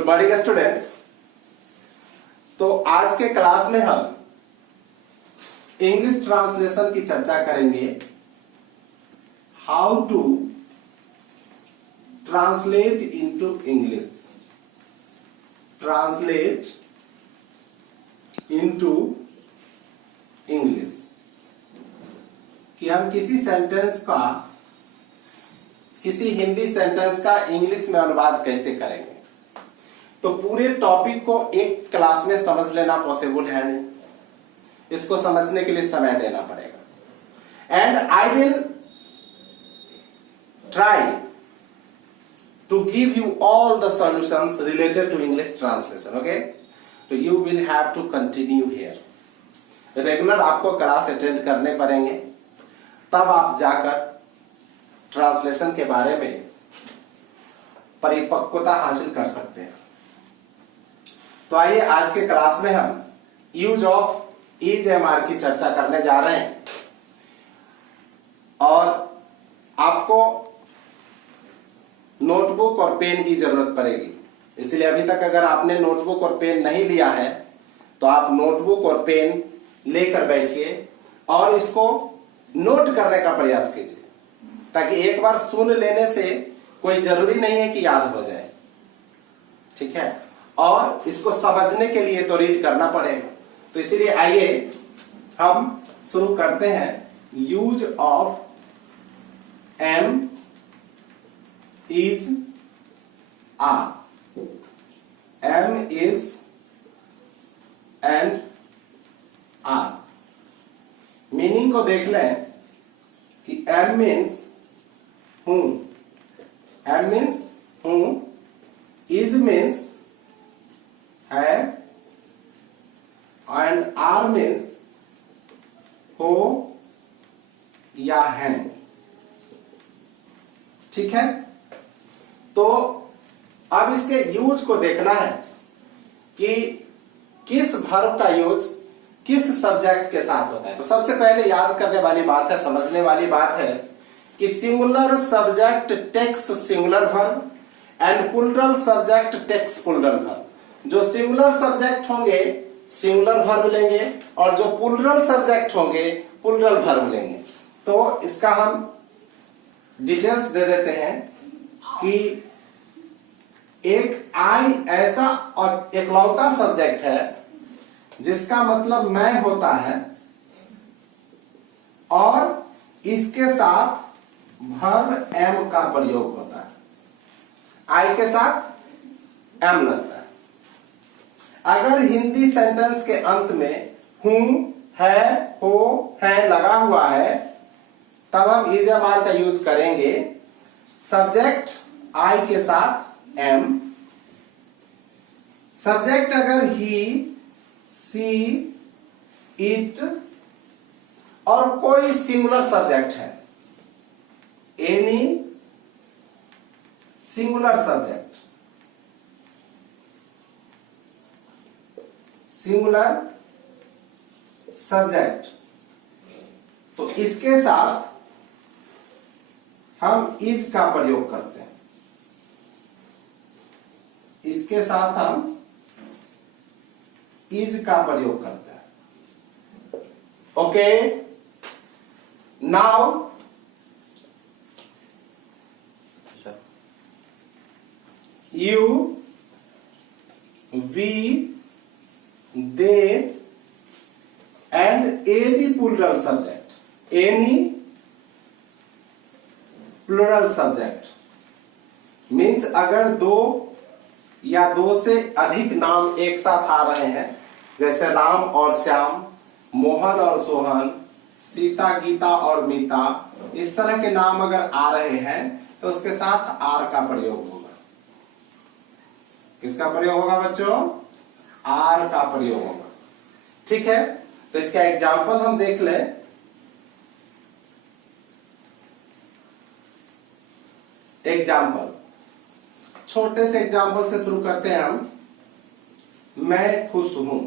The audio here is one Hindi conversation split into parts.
Good morning students. तो आज के क्लास में हम इंग्लिश ट्रांसलेशन की चर्चा करेंगे। How to translate into English, translate into English, कि हम किसी सेंटेंस का, किसी हिंदी सेंटेंस का इंग्लिश में अनुवाद कैसे करेंगे। तो पूरे टॉपिक को एक क्लास में समझ लेना पॉसिबल है नहीं, इसको समझने के लिए समय देना पड़ेगा। And I will try to give you all the solutions related to English translation. Okay, तो you will have to continue here. Regular आपको क्लास अटेंड करने पड़ेंगे, तब आप जाकर ट्रांसलेशन के बारे में परिपक्वता हासिल कर सकते हैं। तो आइए आज के क्लास में हम यूज ऑफ EJMR की चर्चा करने जा रहे हैं। और आपको नोटबुक और पेन की जरूरत पड़ेगी, इसलिए अभी तक अगर आपने नोटबुक और पेन नहीं लिया है तो आप नोटबुक और पेन लेकर बैठिए और इसको नोट करने का प्रयास कीजिए, ताकि एक बार सुन लेने से कोई जरूरी नहीं है कि याद हो जाए। ठीक है, और इसको समझने के लिए तो रीड करना पड़ेगा। तो इसीलिए आइए हम शुरू करते हैं। Use of am, is, are. Am, is and are. Meaning को देख लें कि एम मीन्स हूं, एम मीन्स हूं, इज मीन्स है, एंड आर मीन्स हो या है। ठीक है, तो अब इसके यूज को देखना है कि किस वर्ब का यूज किस सब्जेक्ट के साथ होता है। तो सबसे पहले याद करने वाली बात है, समझने वाली बात है कि singular subject takes singular verb and plural subject takes plural verb. जो सिंगुलर सब्जेक्ट होंगे सिंगुलर वर्ब लेंगे और जो प्लूरल सब्जेक्ट होंगे प्लूरल वर्ब लेंगे। तो इसका हम डिटेल्स दे देते हैं कि एक आई ऐसा और एकलौता सब्जेक्ट है जिसका मतलब मैं होता है और इसके साथ वर्ब एम का प्रयोग होता है। आई के साथ एम लगता है। अगर हिंदी सेंटेंस के अंत में हूं, है, हो, है लगा हुआ है, तब हम EJMR का यूज करेंगे। सब्जेक्ट आई के साथ एम, सब्जेक्ट अगर ही, सी, इट और कोई सिंगुलर सब्जेक्ट है, any singular subject, singular subject, तो इसके साथ हम इज का प्रयोग करते हैं। इसके साथ हम इज का प्रयोग करते हैं। Okay, now you, we, they and any plural subject, any plural subject means अगर दो या दो से अधिक नाम एक साथ आ रहे हैं, जैसे राम और श्याम, मोहन और सोहन, सीता, गीता और मीता, इस तरह के नाम अगर आ रहे हैं तो उसके साथ आर का प्रयोग होगा। किसका प्रयोग होगा बच्चों? आर का प्रयोग होगा। ठीक है, तो इसका एग्जाम्पल हम देख लें। एग्जाम्पल, छोटे से एग्जाम्पल से शुरू करते हैं हम। मैं खुश हूं,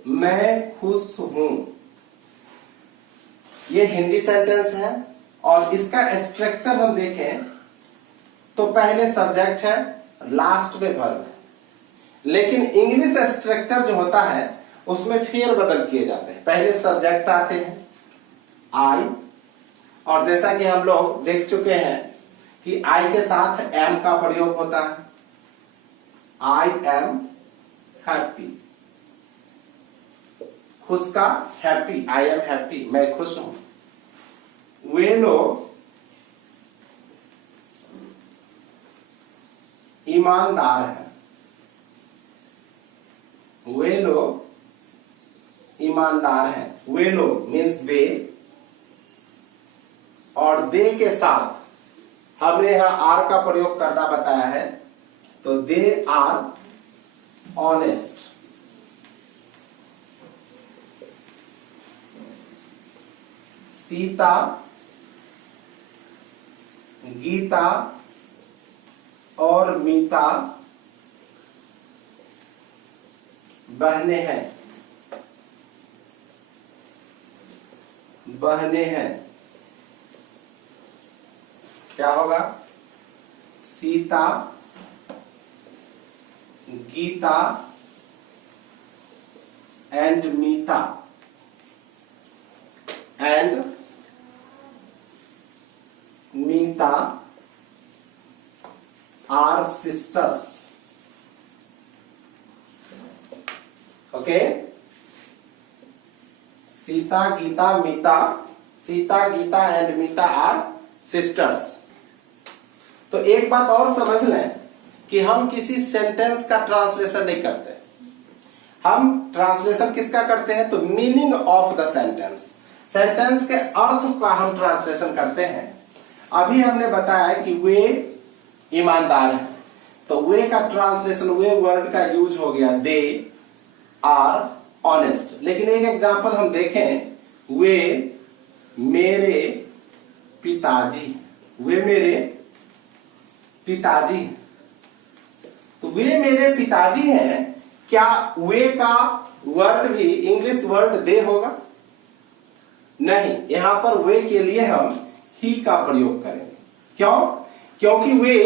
मैं खुश हूं, ये हिंदी सेंटेंस है और इसका स्ट्रक्चर हम देखें तो पहले सब्जेक्ट है लास्ट में वर्ब है। लेकिन इंग्लिश स्ट्रक्चर जो होता है उसमें फेर बदल किए जाते हैं। पहले सब्जेक्ट आते हैं आई, और जैसा कि हम लोग देख चुके हैं कि आई के साथ एम का प्रयोग होता है। आई एम हैप्पी, खुश का हैप्पी, आई एम हैप्पी, मैं खुश हूं। वे लोग ईमानदार हैं, वे लोग ईमानदार हैं। वे लोग मीन्स दे, और दे के साथ हमने यहां आर का प्रयोग करना बताया है, तो they are honest. Sita, Gita और मीता बहनें हैं, बहनें हैं। क्या होगा? Sita, Gita and Mita, and Mita are sisters. Okay, Sita, Gita, Mita, Sita, Gita and Mita are sisters. तो एक बात और समझ लें कि हम किसी सेंटेंस का ट्रांसलेशन नहीं करते। हम ट्रांसलेशन किसका करते हैं? तो meaning of the sentence, sentence के अर्थ का हम ट्रांसलेशन करते हैं। अभी हमने बताया कि वे ईमानदार हैं, तो वे का ट्रांसलेशन, वे वर्ड का यूज हो गया दे आर ऑनेस्ट। लेकिन एक एग्जांपल हम देखें, वे मेरे पिताजी, वे मेरे पिताजी, तो वे मेरे पिताजी हैं। क्या वे का वर्ड भी इंग्लिश वर्ड दे होगा? नहीं, यहां पर वे के लिए हम ही का प्रयोग करेंगे। क्यों? क्योंकि वे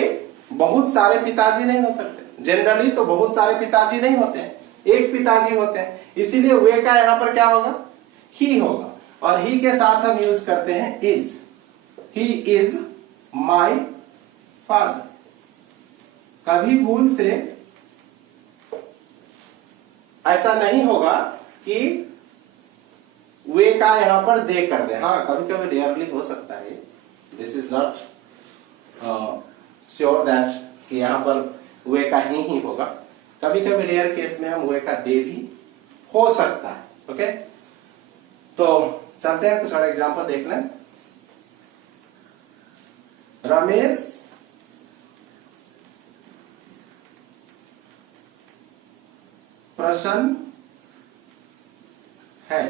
बहुत सारे पिताजी नहीं हो सकते। जनरली तो बहुत सारे पिताजी नहीं होते हैं, एक पिताजी होते हैं, इसीलिए वे का यहां पर क्या होगा? ही होगा। और ही के साथ हम यूज करते हैं is. He is my father. कभी भूल से ऐसा नहीं होगा कि वे का यहां पर दे कर दे। हाँ, कभी कभी रेयरली हो सकता है, this is not sure that कि यहां पर वे का ही होगा। कभी कभी रेयर केस में हम वे का दे भी हो सकता है। ओके, तो चलते हैं कुछ और एग्जांपल देख लें। रमेश प्रसन्न है।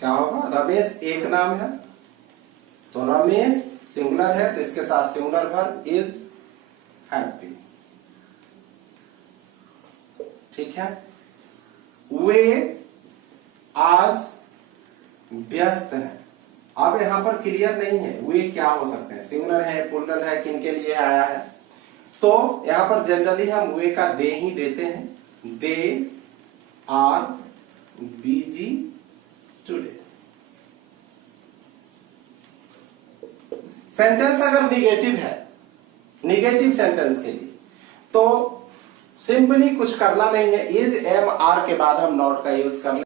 क्या होगा? रमेश एक नाम है, तो रमेश सिंगुलर है, तो इसके साथ सिंगुलर वर्ब इज हैप्पी। ठीक है। वे आज व्यस्त है। अब यहां पर क्लियर नहीं है वे क्या हो सकते हैं, सिंगुलर है, प्लूरल है, किन के लिए आया है। तो यहां पर जनरली हम वे का दे ही देते हैं। They are busy today. Sentence अगर निगेटिव है, निगेटिव सेंटेंस के लिए तो सिंपली कुछ करना नहीं है, इज एम आर के बाद हम नॉट का यूज कर लें।